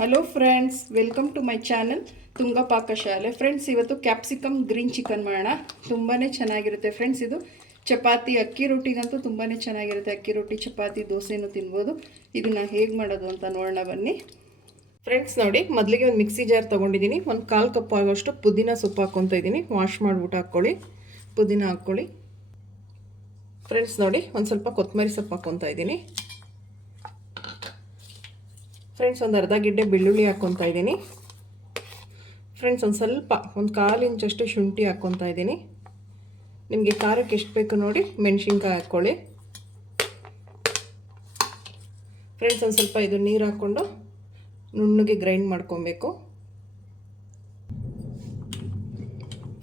Hello friends welcome to my channel Tunga ಪಾಕಶಾಲೆ friends ಇವತ್ತು capsicum green chicken ಮಾಡೋಣ. ತುಂಬಾ ಚೆನ್ನಾಗಿರುತ್ತೆ ಫ್ರೆಂಡ್ಸ್ ಇದು. ಚಪಾತಿ, ಅಕ್ಕಿ ರೊಟ್ಟಿಗಂತೂ ತುಂಬಾ ಚೆನ್ನಾಗಿರುತ್ತೆ. ಅಕ್ಕಿ ರೊಟ್ಟಿ, ಚಪಾತಿ, ದೋಸೆನೂ ತಿನ್ಬೋದು. ಇದನ್ನು ಹೇಗೆ ಮಾಡೋದು ಅಂತ ನೋಡೋಣ ಬನ್ನಿ. ಫ್ರೆಂಡ್ಸ್ ನೋಡಿ, ಮೊದಲಿಗೆ ಒಂದು ಮಿಕ್ಸಿ ಜಾರ್ ತೊಗೊಂಡಿದ್ದೀನಿ ಒಂದು ಕಾಲು ಕಪ್ ಆಗೋಷ್ಟು ಪುದೀನ ಸೊಪ್ಪು ಹಾಕ್ಕೊತ ಇದ್ದೀನಿ ವಾಶ್ ಮಾಡಿಬಿಟ್ಟು ಹಾಕ್ಕೊಳ್ಳಿ ಪುದೀನ ಹಾಕ್ಕೊಳ್ಳಿ ಫ್ರೆಂಡ್ಸ್ ನೋಡಿ, ಒಂದು ಸ್ವಲ್ಪ ಕೊತ್ತಂಬರಿ ಸೊಪ್ಪು ಹಾಕ್ಕೊತಾ ಇದ್ದೀನಿ ಫ್ರೆಂಡ್ಸ್ ಒಂದು ಅರ್ಧ ಗಿಡ್ಡೆ ಬೆಳ್ಳುಳ್ಳಿ ಹಾಕ್ಕೊತಾ ಇದ್ದೀನಿ. ಫ್ರೆಂಡ್ಸ್ ಒಂದು ಸ್ವಲ್ಪ, ಒಂದು ಕಾಲು ಇಂಚಷ್ಟು ಶುಂಠಿ ಹಾಕ್ಕೊತಾ ಇದ್ದೀನಿ. ನಿಮಗೆ ಖಾರಕ್ಕೆ ಎಷ್ಟು ಬೇಕು ನೋಡಿ, ಮೆಣಸಿನ್ಕಾಯಿ ಹಾಕ್ಕೊಳ್ಳಿ ಫ್ರೆಂಡ್ಸ್ ಒಂದು ಸ್ವಲ್ಪ ಇದು ನೀರು ಹಾಕ್ಕೊಂಡು ನುಣ್ಣಗೆ ಗ್ರೈಂಡ್ ಮಾಡ್ಕೊಬೇಕು.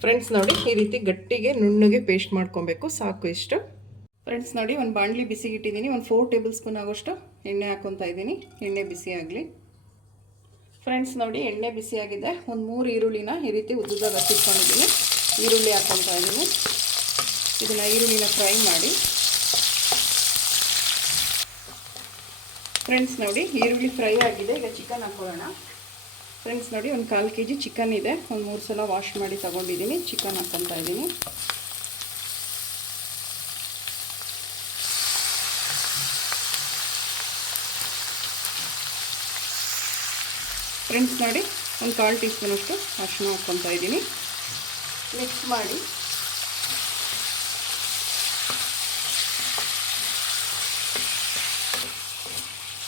ಫ್ರೆಂಡ್ಸ್ ನೋಡಿ, ಈ ರೀತಿ ಗಟ್ಟಿಗೆ ನುಣ್ಣಗೆ ಪೇಸ್ಟ್ ಮಾಡ್ಕೊಬೇಕು, ಸಾಕು ಇಷ್ಟು. ಫ್ರೆಂಡ್ಸ್ ನೋಡಿ, ಒಂದು ಬಾಣಲಿ ಬಿಸಿ ಇಟ್ಟಿದ್ದೀನಿ, ಒಂದು ಫೋರ್ ಟೇಬಲ್ ಸ್ಪೂನ್ ಆಗೋಷ್ಟು. ಎಣ್ಣೆ ಹಾಕ್ಕೊತಾ ಇದ್ದೀನಿ. ಎಣ್ಣೆ ಬಿಸಿ ಆಗಲಿ. ಫ್ರೆಂಡ್ಸ್ ನೋಡಿ, ಎಣ್ಣೆ ಬಿಸಿಯಾಗಿದೆ ಒಂದು ಮೂರು ಈರುಳ್ಳಿನ ಈ ರೀತಿ ಉದ್ದುದಾಗ ಹಚ್ಚಿಟ್ಕೊಂಡಿದ್ದೀನಿ. ಈರುಳ್ಳಿ ಹಾಕ್ಕೊತಾ ಇದ್ದೀನಿ. ಇದನ್ನು ಈರುಳ್ಳಿನ ಫ್ರೈ ಮಾಡಿ. ಫ್ರೆಂಡ್ಸ್ ನೋಡಿ, ಈರುಳ್ಳಿ ಫ್ರೈ ಆಗಿದೆ. ಈಗ ಚಿಕನ್ ಹಾಕ್ಕೊಳ್ಳೋಣ ಫ್ರೆಂಡ್ಸ್ ನೋಡಿ, ಒಂದು ಕಾಲು ಕೆ ಜಿ ಚಿಕನ್ ಇದೆ. ಒಂದು ಮೂರು ಸಲ ವಾಶ್ ಮಾಡಿ ತೊಗೊಂಡಿದ್ದೀನಿ. ಚಿಕನ್ ಹಾಕ್ಕೊತಾ ಇದ್ದೀನಿ. ಫ್ರೆಂಡ್ಸ್ ನೋಡಿ, ಒಂದು ಕಾಲು ಟೀ ಸ್ಪೂನಷ್ಟು ಅರಿಶಿನ ಹಾಕ್ಕೊತಾ ಇದ್ದೀನಿ. ಮಿಕ್ಸ್ ಮಾಡಿ.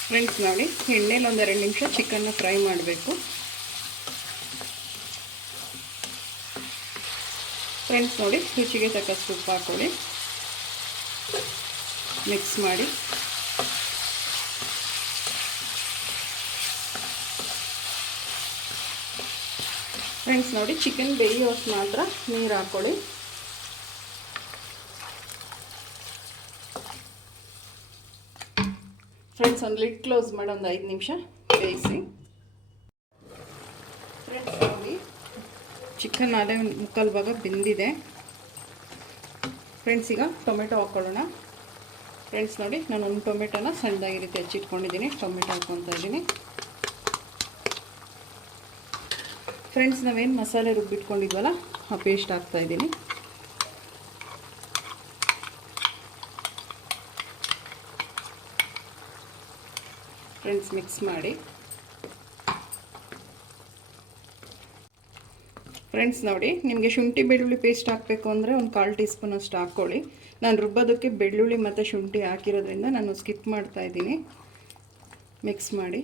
ಫ್ರೆಂಡ್ಸ್ ನೋಡಿ ಒಂದು ಒಂದೆರಡು ನಿಮಿಷ ಚಿಕನ್ನ ಫ್ರೈ ಮಾಡಬೇಕು. ಫ್ರೆಂಡ್ಸ್ ನೋಡಿ, ರುಚಿಗೆ ತಕ್ಕಷ್ಟು ಉಪ್ಪು ಹಾಕೊಳ್ಳಿ. ಮಿಕ್ಸ್ ಮಾಡಿ. ಫ್ರೆಂಡ್ಸ್ ನೋಡಿ ಚಿಕನ್ ಬೇಯೋಷ್ಟು ಮಾತ್ರ ನೀರು ಹಾಕ್ಕೊಳ್ಳಿ ಫ್ರೆಂಡ್ಸ್, ಒಂದು ಲಿಡ್ ಕ್ಲೋಸ್ ಮಾಡಿ ಒಂದು ಐದು ನಿಮಿಷ ಬೇಯಿಸಿ. ಫ್ರೆಂಡ್ಸ್, ನೋಡಿ ಚಿಕನ್ ಅದೇ ಒಂದು ಮುಕ್ಕಾಲು ಭಾಗ ಬೆಂದಿದೆ. ಫ್ರೆಂಡ್ಸ್, ಈಗ ಟೊಮೆಟೊ ಹಾಕ್ಕೊಳ್ಳೋಣ ಫ್ರೆಂಡ್ಸ್, ನೋಡಿ, ನಾನು ಒಂದು ಟೊಮೆಟೊನ ಸಣ್ಣದಾಗಿ ರೀತಿ ಹಚ್ಚಿಟ್ಕೊಂಡಿದ್ದೀನಿ. ಟೊಮೆಟೊ ಹಾಕ್ಕೊತಾ ಇದ್ದೀನಿ. ಫ್ರೆಂಡ್ಸ್ ನಾವೇನು ಮಸಾಲೆ ರುಬ್ಬಿಟ್ಕೊಂಡಿದ್ವಲ್ಲ ಆ ಪೇಸ್ಟ್ ಹಾಕ್ತಾ ಇದ್ದೀನಿ. ಫ್ರೆಂಡ್ಸ್ ಮಿಕ್ಸ್ ಮಾಡಿ. ಫ್ರೆಂಡ್ಸ್ ನೋಡಿ, ನಿಮಗೆ ಶುಂಠಿ, ಬೆಳ್ಳುಳ್ಳಿ ಪೇಸ್ಟ್ ಹಾಕಬೇಕು ಅಂದರೆ ಒಂದು ಕಾಲು ಟೀ ಸ್ಪೂನ್ ಅಷ್ಟು ಹಾಕ್ಕೊಳ್ಳಿ ನಾನು ರುಬ್ಬೋದಕ್ಕೆ ಬೆಳ್ಳುಳ್ಳಿ ಮತ್ತು ಶುಂಠಿ ಹಾಕಿರೋದ್ರಿಂದ ನಾನು ಸ್ಕಿಪ್ ಮಾಡ್ತಾ ಇದ್ದೀನಿ. ಮಿಕ್ಸ್ ಮಾಡಿ.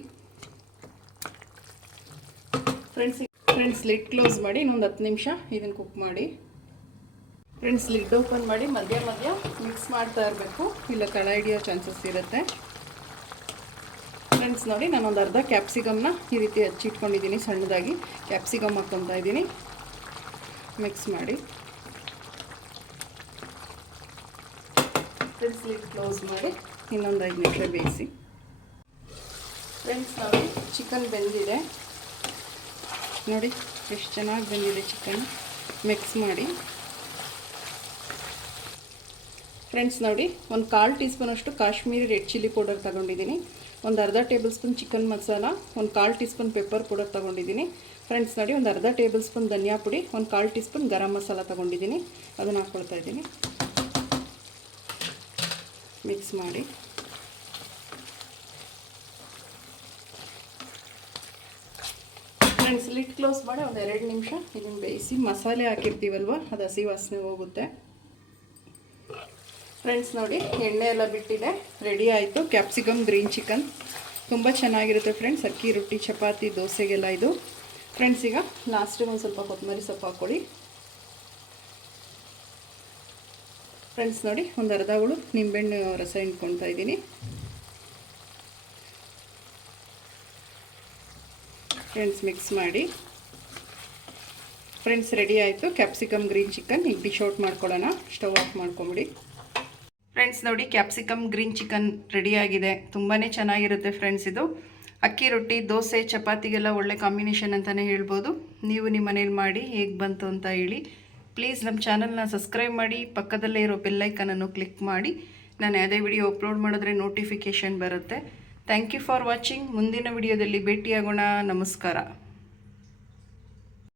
ಫ್ರೆಂಡ್ಸ್ ಫ್ರೆಂಡ್ಸ್ ಲಿಡ್ ಕ್ಲೋಸ್ ಮಾಡಿ, ಇನ್ನೊಂದು ಹತ್ತು ನಿಮಿಷ ಇದನ್ನು ಕುಕ್ ಮಾಡಿ. ಫ್ರೆಂಡ್ಸ್ ಲಿಡ್ ಓಪನ್ ಮಾಡಿ, ಮಧ್ಯ ಮಧ್ಯ ಮಿಕ್ಸ್ ಮಾಡ್ತಾ ಇರಬೇಕು. ಇಲ್ಲ ತಳ ಹಿಡಿಯೋ ಚಾನ್ಸಸ್ ಇರುತ್ತೆ. ಫ್ರೆಂಡ್ಸ್ ನೋಡಿ ನಾನು ಒಂದು ಅರ್ಧ ಕ್ಯಾಪ್ಸಿಕಮ್ನ ಈ ರೀತಿ ಹಚ್ಚಿಟ್ಕೊಂಡಿದ್ದೀನಿ, ಸಣ್ಣದಾಗಿ. ಕ್ಯಾಪ್ಸಿಕಮ್ ಹಾಕ್ಕೊತಾ ಇದ್ದೀನಿ. ಮಿಕ್ಸ್ ಮಾಡಿ. ಫ್ರೆಂಡ್ಸ್ ಲಿಡ್ ಕ್ಲೋಸ್ ಮಾಡಿ, ಇನ್ನೊಂದು ಐದು ನಿಮಿಷ ಬೇಯಿಸಿ. ಫ್ರೆಂಡ್ಸ್ ನೋಡಿ ಚಿಕನ್ ಬೆಂದಿದೆ. ನೋಡಿ, ಎಷ್ಟು ಚೆನ್ನಾಗಿ ಬಂದಿದೆ ಚಿಕನ್ ಮಿಕ್ಸ್ ಮಾಡಿ. ಫ್ರೆಂಡ್ಸ್ ನೋಡಿ, ಒಂದು ಕಾಲು ಟೀ ಸ್ಪೂನಷ್ಟು ಕಾಶ್ಮೀರಿ ರೆಡ್ ಚಿಲ್ಲಿ ಪೌಡರ್ ತೊಗೊಂಡಿದ್ದೀನಿ. ಒಂದು ಅರ್ಧ ಟೇಬಲ್ ಸ್ಪೂನ್ ಚಿಕನ್ ಮಸಾಲ, ಒಂದು ಕಾಲು ಟೀ ಸ್ಪೂನ್ ಪೆಪ್ಪರ್ ಪೌಡರ್ ತೊಗೊಂಡಿದ್ದೀನಿ. ಫ್ರೆಂಡ್ಸ್ ನೋಡಿ, ಒಂದು ಅರ್ಧ ಟೇಬಲ್ ಸ್ಪೂನ್ ಧನಿಯಾ ಪುಡಿ, ಒಂದು ಕಾಲು ಟೀ ಸ್ಪೂನ್ ಗರಂ ಮಸಾಲ ತೊಗೊಂಡಿದ್ದೀನಿ. ಅದನ್ನು ಹಾಕ್ಕೊಳ್ತಾ ಇದ್ದೀನಿ. ಮಿಕ್ಸ್ ಮಾಡಿ. ಫ್ರೆಂಡ್ಸ್ ಲಿಟ್ ಕ್ಲೋಸ್ ಮಾಡಿ ಒಂದು ಎರಡು ನಿಮಿಷ ಇದನ್ನು ಬೇಯಿಸಿ ಮಸಾಲೆ ಹಾಕಿರ್ತೀವಲ್ವ, ಅದು ಹಸಿ ವಾಸನೆ ಹೋಗುತ್ತೆ. ಫ್ರೆಂಡ್ಸ್ ನೋಡಿ, ಎಣ್ಣೆ ಎಲ್ಲ ಬಿಟ್ಟಿದೆ ರೆಡಿ ಆಯಿತು. ಕ್ಯಾಪ್ಸಿಕಮ್ ಗ್ರೀನ್ ಚಿಕನ್ ತುಂಬ ಚೆನ್ನಾಗಿರುತ್ತೆ ಫ್ರೆಂಡ್ಸ್ ಅಕ್ಕಿ, ರೊಟ್ಟಿ, ಚಪಾತಿ, ದೋಸೆಗೆಲ್ಲ ಇದು. ಫ್ರೆಂಡ್ಸ್ ಈಗ ಲಾಸ್ಟಿಗೆ ಒಂದು ಸ್ವಲ್ಪ ಕೊತ್ತಂಬರಿ ಸೊಪ್ಪು ಹಾಕ್ಕೊಳ್ಳಿ ಫ್ರೆಂಡ್ಸ್ ನೋಡಿ, ಒಂದು ಅರ್ಧ ಹುಳು ನಿಂಬೆಹಣ್ಣು ರಸ ಹಿಂಡ್ಕೊಳ್ತಾ ಇದ್ದೀನಿ. ಫ್ರೆಂಡ್ಸ್ ಮಿಕ್ಸ್ ಮಾಡಿ. ಫ್ರೆಂಡ್ಸ್ ರೆಡಿ ಆಯಿತು. ಕ್ಯಾಪ್ಸಿಕಮ್ ಗ್ರೀನ್ ಚಿಕನ್ ಈಗ ಡಿಶ್ ಔಟ್ ಮಾಡ್ಕೊಳ್ಳೋಣ. ಸ್ಟವ್ ಆಫ್ ಮಾಡ್ಕೊಂಬಿಡಿ. ಫ್ರೆಂಡ್ಸ್, ನೋಡಿ ಕ್ಯಾಪ್ಸಿಕಮ್ ಗ್ರೀನ್ ಚಿಕನ್ ರೆಡಿಯಾಗಿದೆ ತುಂಬಾ ಚೆನ್ನಾಗಿರುತ್ತೆ ಫ್ರೆಂಡ್ಸ್ ಇದು. ಅಕ್ಕಿ ರೊಟ್ಟಿ, ದೋಸೆ, ಚಪಾತಿಗೆಲ್ಲ ಒಳ್ಳೆ ಕಾಂಬಿನೇಷನ್ ಅಂತಲೇ ಹೇಳ್ಬೋದು. ನೀವು ನಿಮ್ಮ ಮನೇಲಿ ಮಾಡಿ ಹೇಗೆ ಬಂತು ಅಂತ ಹೇಳಿ. ಪ್ಲೀಸ್ ನಮ್ಮ ಚಾನಲ್ನ ಸಬ್ಸ್ಕ್ರೈಬ್ ಮಾಡಿ. ಪಕ್ಕದಲ್ಲೇ ಇರೋ ಬೆಲ್ಲೈಕನನ್ನು ಕ್ಲಿಕ್ ಮಾಡಿ. ನಾನು ಯಾವುದೇ ವಿಡಿಯೋ ಅಪ್ಲೋಡ್ ಮಾಡಿದ್ರೆ ನೋಟಿಫಿಕೇಷನ್ ಬರುತ್ತೆ. ಥ್ಯಾಂಕ್ ಯು ಫಾರ್ ವಾಚಿಂಗ್ ಮುಂದಿನ ವಿಡಿಯೋದಲ್ಲಿ ಭೇಟಿಯಾಗೋಣ. ನಮಸ್ಕಾರ.